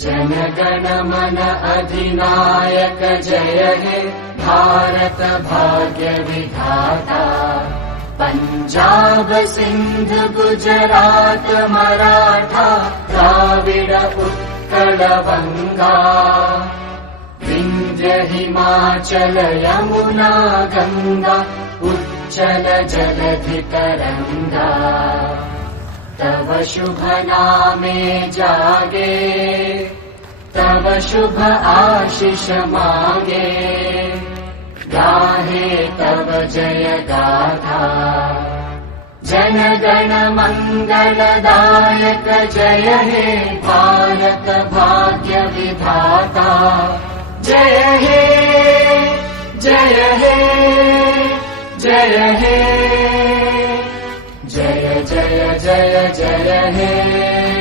जन गण मन अधिनायक जय हे भारत भाग्य विधाता। पंजाब सिंध गुजरात मराठा द्राविड उत्कल बंगा। विंध्य हिमाचल यमुना गंगा उच्चल जलधि तरंगा। तव शुभ नामे जागे तव शुभ आशीष मांगे। गाहे तव जय गाथा जन गण मंगलदायक जय हे भारत भाग्य विधाता। जय हे जय हे जय हे जय जय जय जय हे।